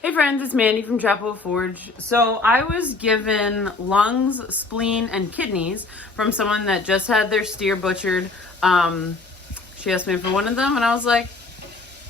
Hey friends, it's Mandy from Chapel Forge. So I was given lungs, spleen, and kidneys from someone that just had their steer butchered. She asked me for one of them and I was like,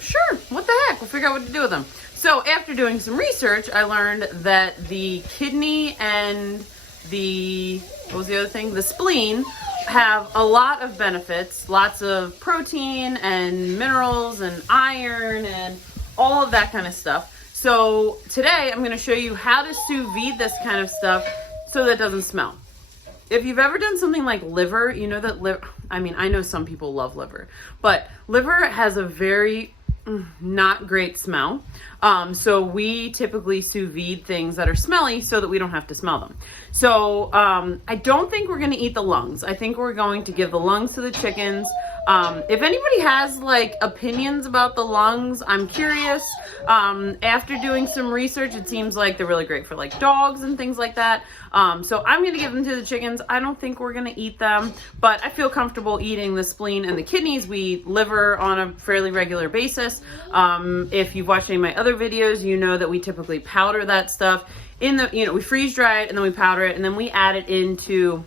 sure, what the heck, we'll figure out what to do with them. So after doing some research, I learned that the kidney and the, what was the other thing? The spleen have a lot of benefits, lots of protein and minerals and iron and all of that kind of stuff. So today I'm going to show you how to sous vide this kind of stuff so that it doesn't smell. If you've ever done something like liver, you know that liver, I mean, I know some people love liver, but liver has a very not great smell. So we typically sous vide things that are smelly so that we don't have to smell them. So I don't think we're going to eat the lungs. I think we're going to give the lungs to the chickens. If anybody has like opinions about the lungs, I'm curious. After doing some research, it seems like they're really great for like dogs and things like that. So I'm going to give them to the chickens. I don't think we're going to eat them, but I feel comfortable eating the spleen and the kidneys. We eat liver on a fairly regular basis. If you've watched any of my other videos, you know that we typically powder that stuff in the, we freeze dry it and then we powder it and then we add it into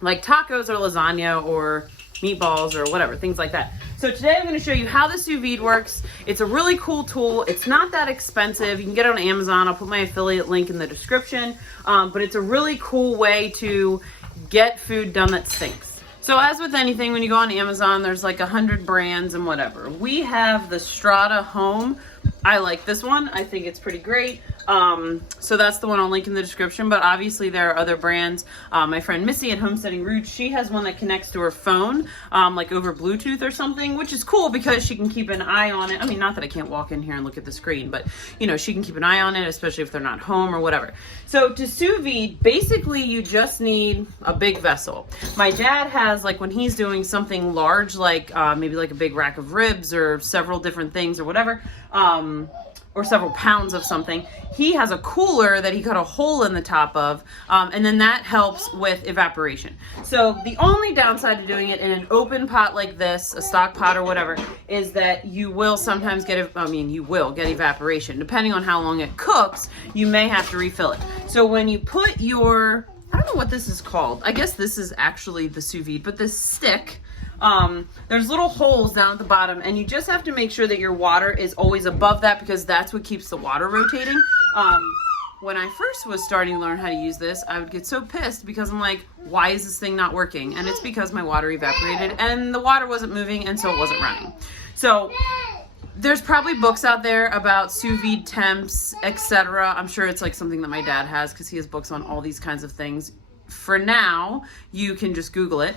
like tacos or lasagna or meatballs or whatever, things like that. So today I'm going to show you how the sous vide works. It's a really cool tool. It's not that expensive. You can get it on Amazon. I'll put my affiliate link in the description. But it's a really cool way to get food done that stinks. So as with anything, when you go on Amazon, there's like 100 brands and whatever. We have the Strata Home. I like this one. I think it's pretty great. So that's the one I'll link in the description, but obviously there are other brands. My friend Missy at Homesteading Roots, she has one that connects to her phone, like over Bluetooth or something, which is cool because she can keep an eye on it. I mean, not that I can't walk in here and look at the screen, but she can keep an eye on it, especially if they're not home or whatever. So to sous vide, basically you just need a big vessel. My dad has, like when he's doing something large, like maybe like a big rack of ribs or several different things or whatever, or several pounds of something, he has a cooler that he cut a hole in the top of, and then that helps with evaporation. So the only downside to doing it in an open pot like this, a stock pot or whatever, is that you will sometimes get, you will get evaporation. Depending on how long it cooks, you may have to refill it. So when you put your, I don't know what this is called. I guess this is actually the sous vide, but this stick, there's little holes down at the bottom and you just have to make sure that your water is always above that because that's what keeps the water rotating. When I first was starting to learn how to use this, I would get so pissed because I'm like, why is this thing not working? And it's because my water evaporated and the water wasn't moving and so it wasn't running. So there's probably books out there about sous vide temps, etc. I'm sure it's like something that my dad has because he has books on all these kinds of things. For now, you can just Google it.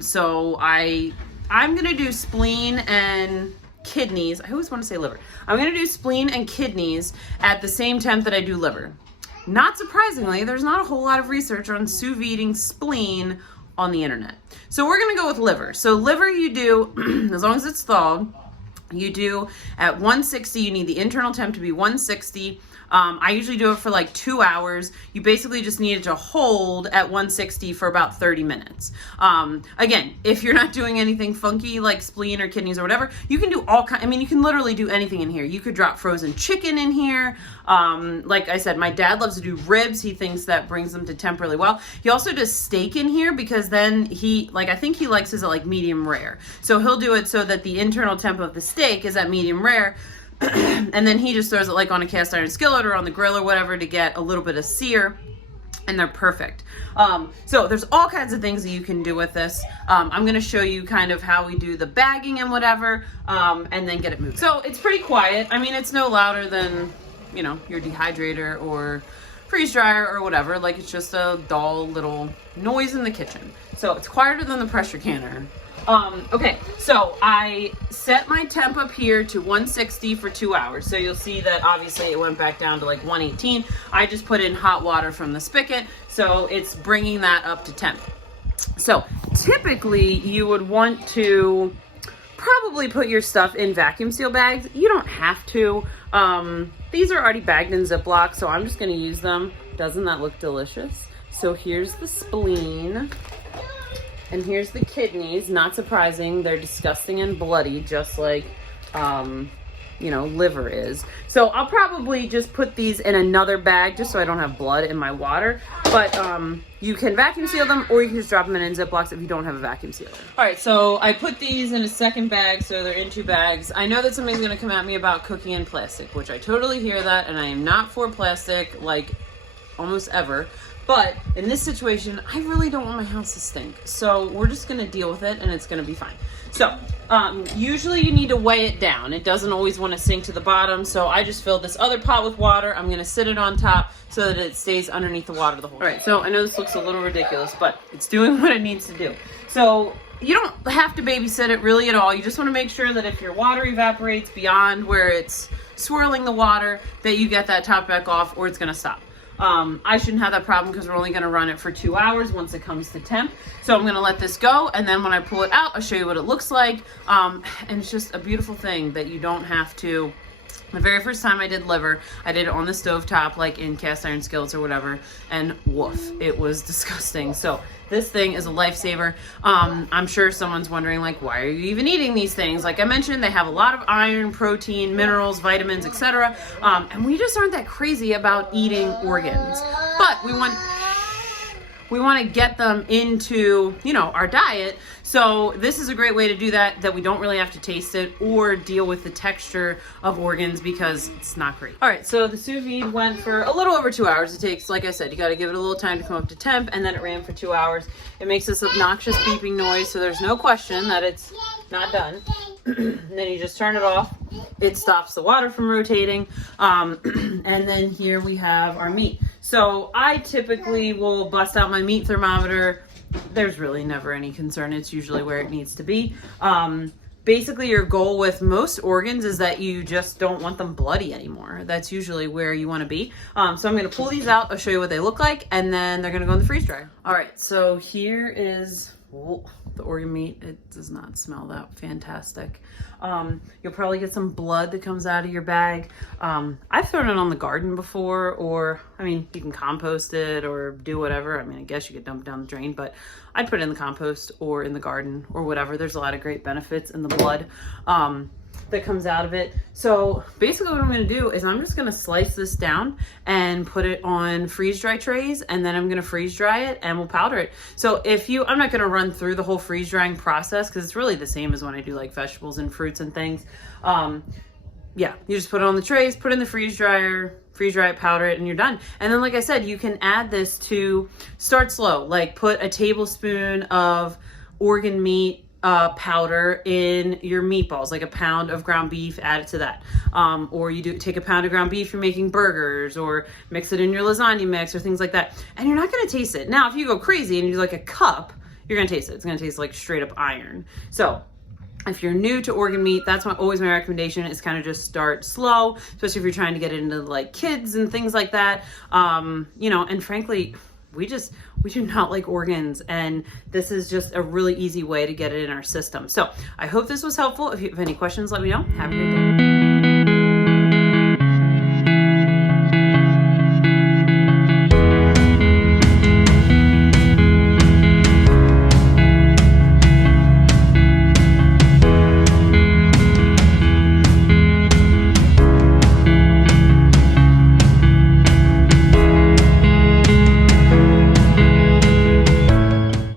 So I'm gonna do spleen and kidneys. I always want to say liver. I'm gonna do spleen and kidneys at the same temp that I do liver. Not surprisingly, there's not a whole lot of research on sous videing spleen on the internet. So we're gonna go with liver. So liver you do, as long as it's thawed, you do at 160. You need the internal temp to be 160. I usually do it for like 2 hours. You basically just need it to hold at 160 for about 30 minutes. Again, if you're not doing anything funky like spleen or kidneys or whatever, you can do all kinds. I mean, you can literally do anything in here. You could drop frozen chicken in here. Like I said, my dad loves to do ribs. He thinks that brings them to temp really well. He also does steak in here because then I think he likes his at like medium rare. So he'll do it so that the internal temp of the steak is at medium rare. And then he just throws it like on a cast iron skillet or on the grill or whatever to get a little bit of sear, and they're perfect. So there's all kinds of things that you can do with this. I'm going to show you kind of how we do the bagging and whatever, and then get it moving. So it's pretty quiet. I mean, it's no louder than, your dehydrator or freeze dryer or whatever. Like it's just a dull little noise in the kitchen. So it's quieter than the pressure canner. Okay, so I set my temp up here to 160 for 2 hours. So you'll see that obviously it went back down to like 118. I just put in hot water from the spigot, so it's bringing that up to temp. So typically you would want to probably put your stuff in vacuum seal bags. You don't have to. These are already bagged in Ziploc, so I'm just going to use them. Doesn't that look delicious? So here's the spleen. And here's the kidneys. Not surprising, they're disgusting and bloody, just like you know, liver is. So I'll probably just put these in another bag just so I don't have blood in my water. But you can vacuum seal them, or you can just drop them in Ziplocs if you don't have a vacuum sealer. All right, so I put these in a second bag, so they're in 2 bags. I know that somebody's gonna come at me about cooking in plastic, which I totally hear that, and I am not for plastic, like, almost ever. But in this situation, I really don't want my house to stink. So we're just gonna deal with it and it's gonna be fine. So usually you need to weigh it down. It doesn't always want to sink to the bottom. So I just filled this other pot with water. I'm gonna sit it on top so that it stays underneath the water the whole time. All right, so I know this looks a little ridiculous, but it's doing what it needs to do. So you don't have to babysit it really at all. You just wanna make sure that if your water evaporates beyond where it's swirling the water, that you get that top back off or it's gonna stop. I shouldn't have that problem because we're only going to run it for 2 hours once it comes to temp. So I'm going to let this go, and then when I pull it out, I'll show you what it looks like. And it's just a beautiful thing that you don't have to. The very first time I did liver, I did it on the stovetop, like in cast iron skillets or whatever, and woof, it was disgusting. So this thing is a lifesaver. I'm sure someone's wondering, like, why are you even eating these things? Like I mentioned, they have a lot of iron, protein, minerals, vitamins, etc. And we just aren't that crazy about eating organs. But we want to get them into, you know, our diet. So this is a great way to do that we don't really have to taste it or deal with the texture of organs because it's not great. All right, so the sous vide went for a little over 2 hours. It takes, like I said, you got to give it a little time to come up to temp, and then it ran for 2 hours. It makes this obnoxious beeping noise, so there's no question that it's not done. And then you just turn it off. It stops the water from rotating. And then here we have our meat. So I typically will bust out my meat thermometer. There's really never any concern. It's usually where it needs to be. Basically, your goal with most organs is that you just don't want them bloody anymore. That's usually where you want to be. So I'm going to pull these out. I'll show you what they look like, and then they're going to go in the freeze dryer. All right, so here is the organ meat. It does not smell that fantastic. You'll probably get some blood that comes out of your bag. I've thrown it on the garden before, or I mean, you can compost it or do whatever. I mean, I guess you could dump it down the drain, but I'd put it in the compost or in the garden or whatever. There's a lot of great benefits in the blood that comes out of it. So basically what I'm going to do is I'm just going to slice this down and put it on freeze dry trays, and then I'm going to freeze dry it and we'll powder it. So I'm not going to run through the whole freeze drying process because it's really the same as when I do like vegetables and fruits and things. Yeah, you just put it on the trays, put it in the freeze dryer, freeze dry it, powder it, and you're done. And then, like I said, you can add this to start slow, like put a tablespoon of organ meat powder in your meatballs, like a pound of ground beef, add it to that. Or you take a pound of ground beef, you're making burgers, or mix it in your lasagna mix or things like that. And you're not going to taste it. Now, if you go crazy and you do like a cup, you're going to taste it. It's going to taste like straight up iron. So if you're new to organ meat, that's always my recommendation is kind of just start slow, especially if you're trying to get into like kids and things like that. You know, and frankly, we do not like organs, and this is just a really easy way to get it in our system. So I hope this was helpful. If you have any questions, let me know. Have a great day.